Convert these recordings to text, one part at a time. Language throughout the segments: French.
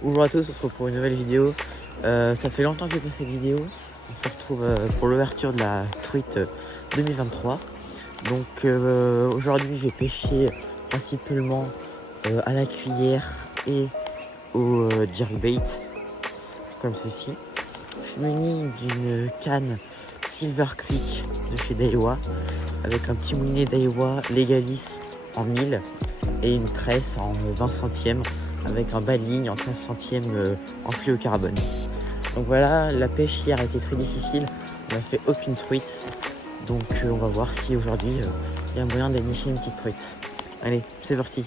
Bonjour à tous, on se retrouve pour une nouvelle vidéo. Ça fait longtemps que j'ai pas fait de vidéo. On se retrouve pour l'ouverture de la truite 2023. Donc aujourd'hui je vais pêcher principalement à la cuillère et au jerkbait, comme ceci. Je suis muni d'une canne Silver Creek de chez Daiwa, avec un petit moulinet Daiwa Legalis en 1000 et une tresse en 20 centièmes avec un bas de ligne en 15 centièmes en fluocarbone. Donc voilà, la pêche hier a été très difficile, on n'a fait aucune truite, donc on va voir si aujourd'hui il y a moyen d'énicher une petite truite. Allez, c'est parti.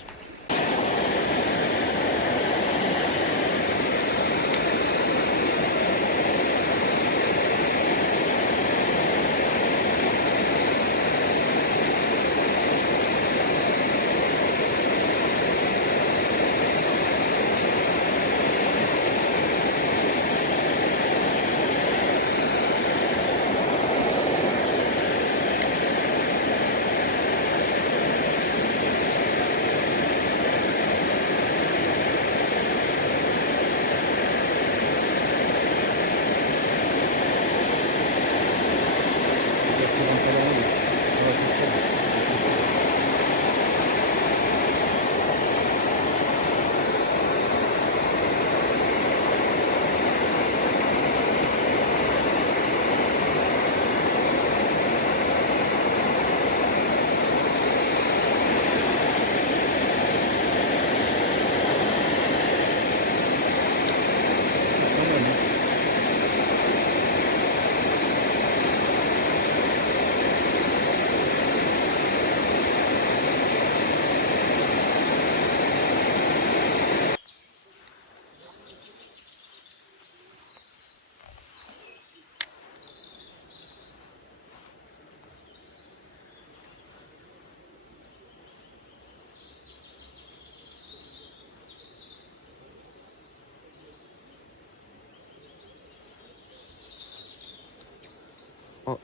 Oh,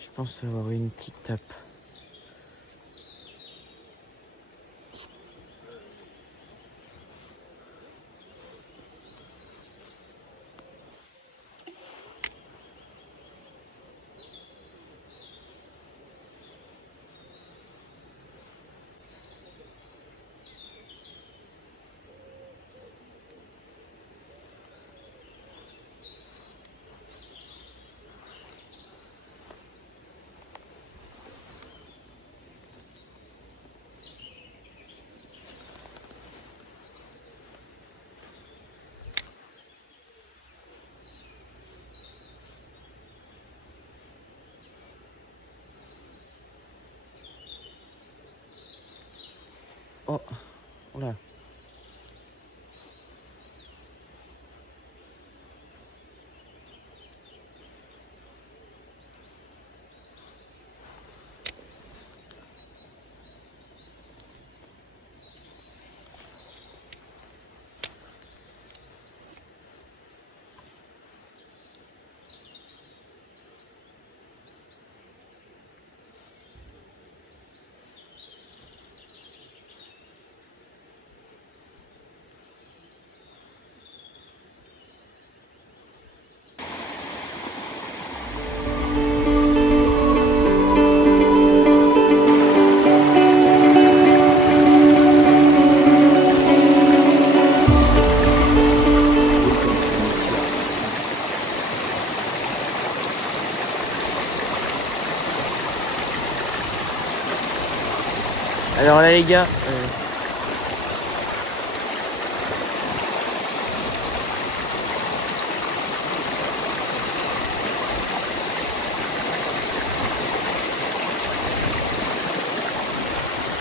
je pense avoir une petite tape. Oh, oula. Alors là les gars,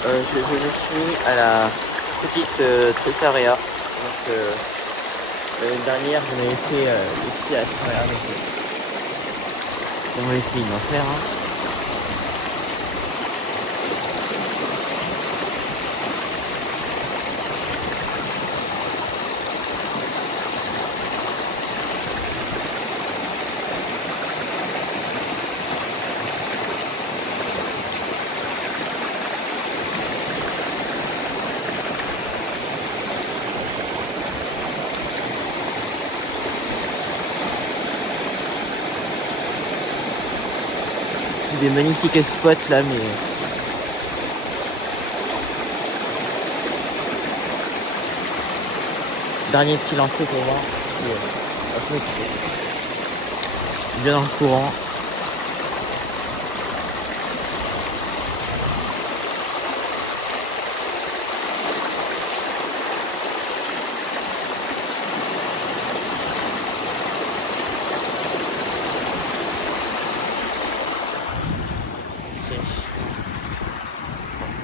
je me suis à la petite truitaria. Donc l'année dernière j'en avais fait ici à travers avec eux. On va essayer d'en faire hein. des magnifiques spots là, mais dernier petit lancer pour moi. Bien dans le courant.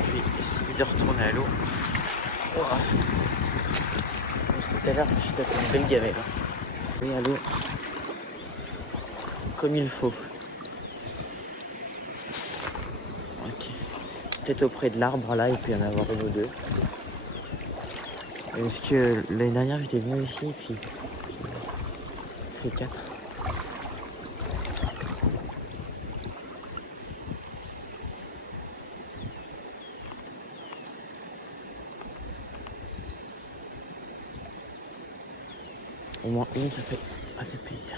Je vais essayer de retourner à l'eau. Oh. Parce que tout à l'heure, je suis tapé une belle gamelle. Oui, à l'eau. Comme il faut. Ok. Peut-être auprès de l'arbre là, il peut y en avoir une ou deux. Parce que l'année dernière, j'étais venu ici et puis c'est 4. Au moins une, ça fait assez plaisir.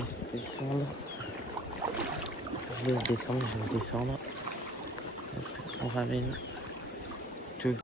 Je laisse descendre. Je laisse descendre. On ramène tout.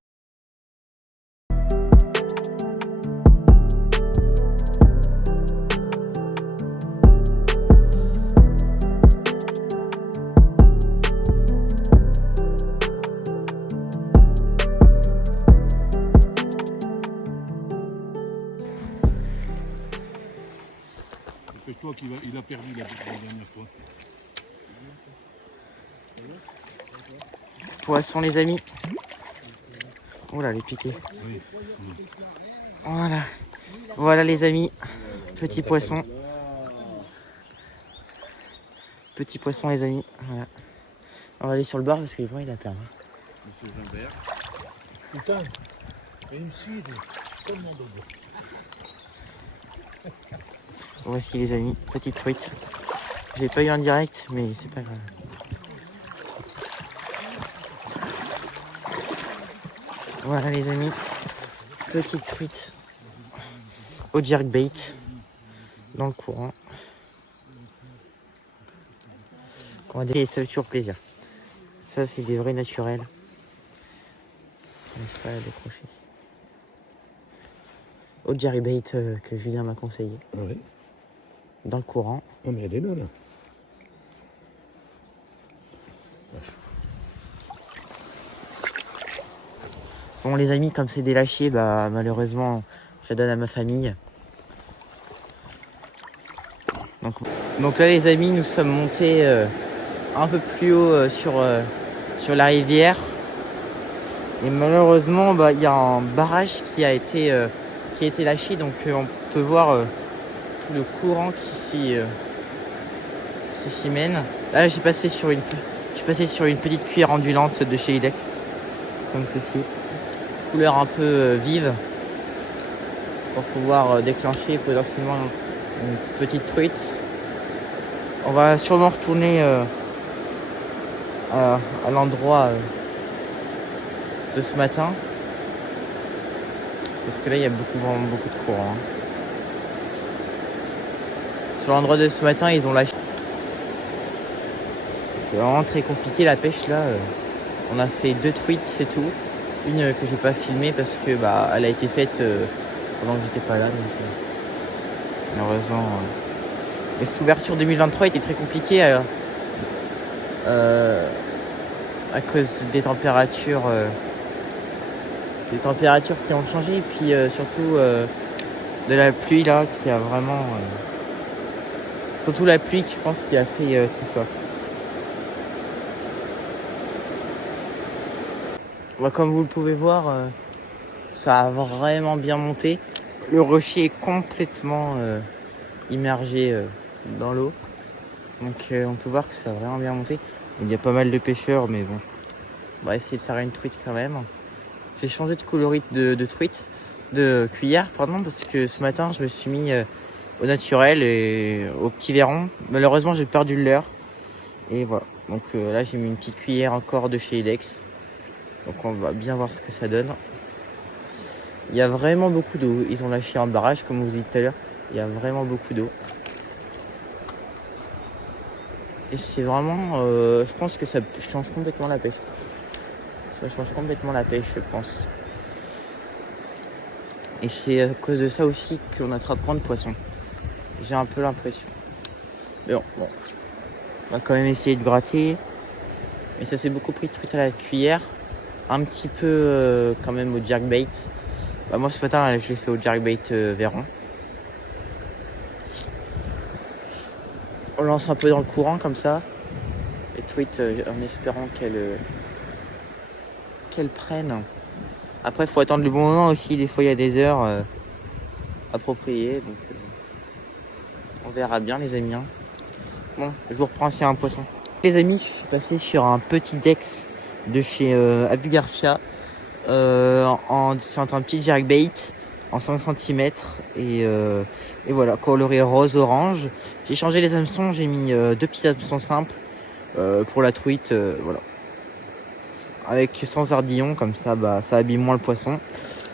C'est toi qui il a perdu la dernière fois. Poisson les amis. Oh là les piquets. Oui. Voilà. Voilà les amis. Petit poisson. Petit poisson les amis. Voilà. On va aller sur le bord parce que le vent il a perdu. Monsieur Gimbert. Putain, MC, tellement de beau. Voici les amis, petite truite. Je l'ai pas eu en direct mais c'est pas grave. Voilà les amis, petite truite au jerkbait dans le courant. Et ça fait toujours plaisir. Ça c'est des vrais naturels. Je n'arrive pas à décrocher. Au jerkbait que Julien m'a conseillé. Ah oui. Dans le courant. Oh mais elle est là là. Bon les amis, comme c'est des lâchers, bah malheureusement je la donne à ma famille. Donc là les amis, nous sommes montés un peu plus haut sur la rivière. Et malheureusement il y a un barrage qui a été lâché, donc on peut voir tout le courant qui s'y mène. Là j'ai passé sur une petite cuillère ondulante de chez Ilex, comme ceci. Couleur un peu vive pour pouvoir déclencher potentiellement une petite truite. On va sûrement retourner à l'endroit de ce matin parce que là il y a vraiment beaucoup de courant. Sur l'endroit de ce matin ils ont lâché. C'est vraiment très compliqué la pêche là. On a fait 2 truites, c'est tout. Une que j'ai pas filmée parce que elle a été faite pendant que j'étais pas là, donc malheureusement. Mais cette ouverture 2023 était très compliquée à cause des températures qui ont changé et puis surtout de la pluie là qui a vraiment surtout la pluie je pense qui a fait tout ça. Comme vous le pouvez voir, ça a vraiment bien monté. Le rocher est complètement immergé dans l'eau. Donc on peut voir que ça a vraiment bien monté. Il y a pas mal de pêcheurs, mais bon, on va essayer de faire une truite quand même. J'ai changé de colorite de truite, de cuillère, pardon, parce que ce matin je me suis mis au naturel et au petit verron. Malheureusement j'ai perdu le leurre. Et voilà, donc là j'ai mis une petite cuillère encore de chez Ilex. Donc on va bien voir ce que ça donne. Il y a vraiment beaucoup d'eau. Ils ont lâché un barrage comme vous dit tout à l'heure. Il y a vraiment beaucoup d'eau. Et c'est vraiment, je pense que ça change complètement la pêche. Ça change complètement la pêche, je pense. Et c'est à cause de ça aussi qu'on attrape moins de poissons. J'ai un peu l'impression. Mais bon, on va quand même essayer de gratter. Et ça s'est beaucoup pris de trucs à la cuillère. Un petit peu quand même au jerkbait. Bah, moi ce matin là, je l'ai fait au jerkbait Véron. On lance un peu dans le courant comme ça. Les truites en espérant qu'elles prennent. Après il faut attendre le bon moment aussi. Des fois il y a des heures appropriées. Donc on verra bien les amis. Hein. Bon, je vous reprends s'il y a un poisson. Les amis, je suis passé sur un petit Dex de chez Abu Garcia. C'est un petit jerkbait en 5 cm et voilà, coloré rose-orange. J'ai changé les hameçons, j'ai mis 2 petits hameçons simples pour la truite, voilà. Avec sans ardillon, comme ça, bah, ça abîme moins le poisson.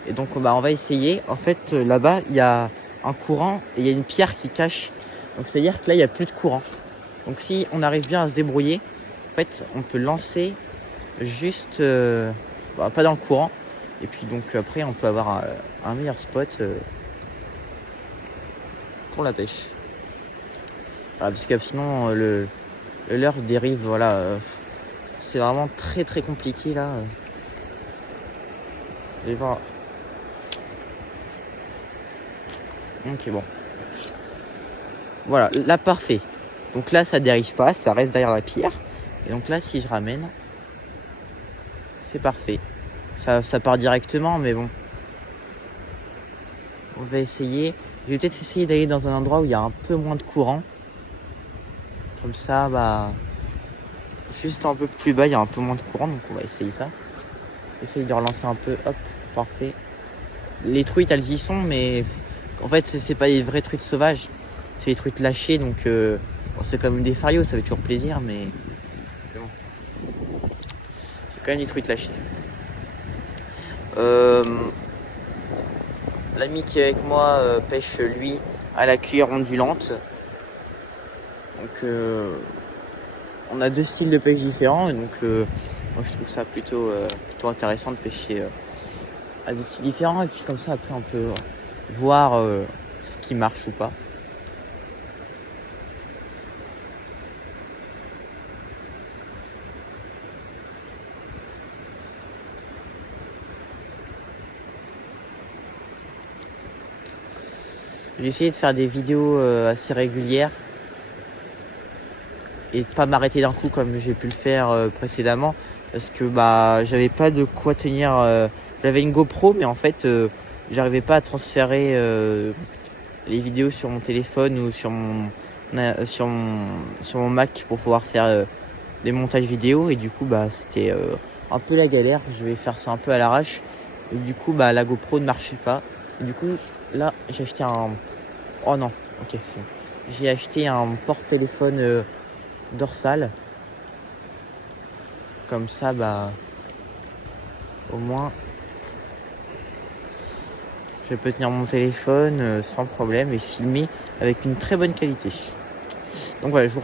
Et donc, bah, on va essayer. En fait, là-bas, il y a un courant et il y a une pierre qui cache. Donc, c'est-à-dire que là, il n'y a plus de courant. Donc, si on arrive bien à se débrouiller, en fait, on peut lancer juste pas dans le courant. Et puis, donc, après, on peut avoir un meilleur spot pour la pêche. Voilà, parce que sinon, le leurre dérive, voilà. C'est vraiment très très compliqué là. Je vais voir. Ok, bon. Voilà, là parfait. Donc là ça dérive pas, ça reste derrière la pierre. Et donc là si je ramène, c'est parfait. Ça part directement, mais bon. On va essayer. Je vais peut-être essayer d'aller dans un endroit où il y a un peu moins de courant. Comme ça, bah. Juste un peu plus bas, il y a un peu moins de courant, donc on va essayer ça. Essayer de relancer un peu, hop, parfait. Les truites elles y sont, mais en fait c'est pas des vraies truites sauvages. C'est des truites lâchées, donc bon, c'est comme des farios, ça fait toujours plaisir, mais bon. C'est quand même des truites lâchées. L'ami qui est avec moi pêche lui à la cuillère ondulante. Donc on a 2 styles de pêche différents, et donc moi je trouve ça plutôt intéressant de pêcher à des styles différents, et puis comme ça après on peut voir ce qui marche ou pas. J'ai essayé de faire des vidéos assez régulières et de pas m'arrêter d'un coup comme j'ai pu le faire précédemment, parce que bah j'avais pas de quoi tenir. J'avais une GoPro, mais en fait j'arrivais pas à transférer les vidéos sur mon téléphone ou sur mon Mac pour pouvoir faire des montages vidéo, et du coup bah c'était un peu la galère. Je vais faire ça un peu à l'arrache, et du coup bah la GoPro ne marchait pas, et du coup là j'ai acheté oh non, ok, c'est bon. J'ai acheté un porte-téléphone dorsal. Comme ça, bah, au moins, je peux tenir mon téléphone sans problème et filmer avec une très bonne qualité. Donc voilà, je vous